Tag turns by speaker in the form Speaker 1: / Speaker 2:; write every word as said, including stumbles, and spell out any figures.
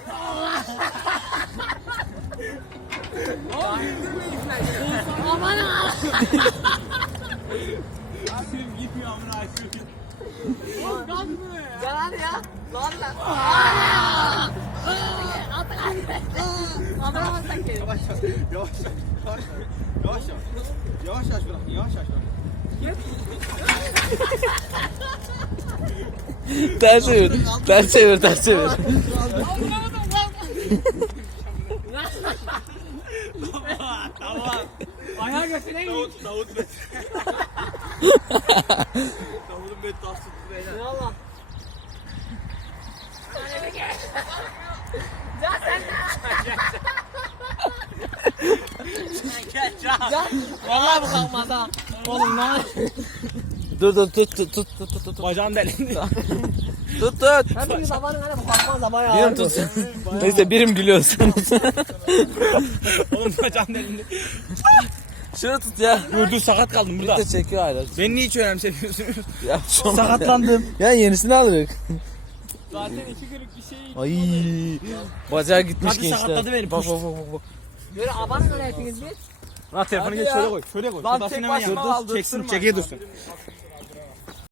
Speaker 1: Aman ha.
Speaker 2: Aşırım gitmiyor amına aşırım.
Speaker 1: Oğlum kalkmıyor ya. Gel hadi ya. Lan lan. Atın hadi. Atıramazsak geri.
Speaker 2: Yavaş yavaş. Yavaş yavaş. Yavaş yavaş. Yavaş yavaş bırak. Yavaş yavaş bırak.
Speaker 3: Ters çevir. Ters çevir, ters çevir.
Speaker 2: Tamam tamam.
Speaker 1: Ayağa götüne git.
Speaker 2: Davut Davut bet. Davut'un bet tas tuttu beyler.
Speaker 1: Ne Allah. Ya sen
Speaker 2: Gel çağır.
Speaker 1: ya. Vallahi bu kalkmaz ha. Oğlum lan.
Speaker 3: Dur dur tut tut tut tut tut tut.
Speaker 2: Bacağım delindi.
Speaker 3: Tut tut.
Speaker 1: Hepiniz babanın hani bu kalkmaz ama ya.
Speaker 3: Birim tut. Neyse birim gülüyorsunuz.
Speaker 2: Oğlum bacağım delindi.
Speaker 3: Şunu tut ya.
Speaker 2: Dur dur sakat kaldım
Speaker 3: Bir
Speaker 2: burada.
Speaker 3: de çekiyor hala.
Speaker 2: Beni niye hiç önemsemiyorsun?
Speaker 3: Ya şu an-
Speaker 2: Sakatlandım.
Speaker 3: Ya yenisini alırız.
Speaker 1: Zaten iki günlük bir şey.
Speaker 3: Ay. Bacağı gitmiş
Speaker 2: Hadi
Speaker 3: gençler.
Speaker 2: sakatladı beni,
Speaker 3: Bak
Speaker 2: puş.
Speaker 3: bak bak bak.
Speaker 1: Böyle abanın öyle hepiniz bir.
Speaker 2: Lan telefonu
Speaker 3: Hadi
Speaker 2: geç
Speaker 3: ya.
Speaker 2: şöyle koy. Şöyle koy.
Speaker 3: Lan
Speaker 2: Şurada
Speaker 3: tek
Speaker 2: sinema
Speaker 3: başıma
Speaker 2: ya.
Speaker 3: aldım,
Speaker 2: Çeksin
Speaker 3: sırma.
Speaker 2: çekeye dursun.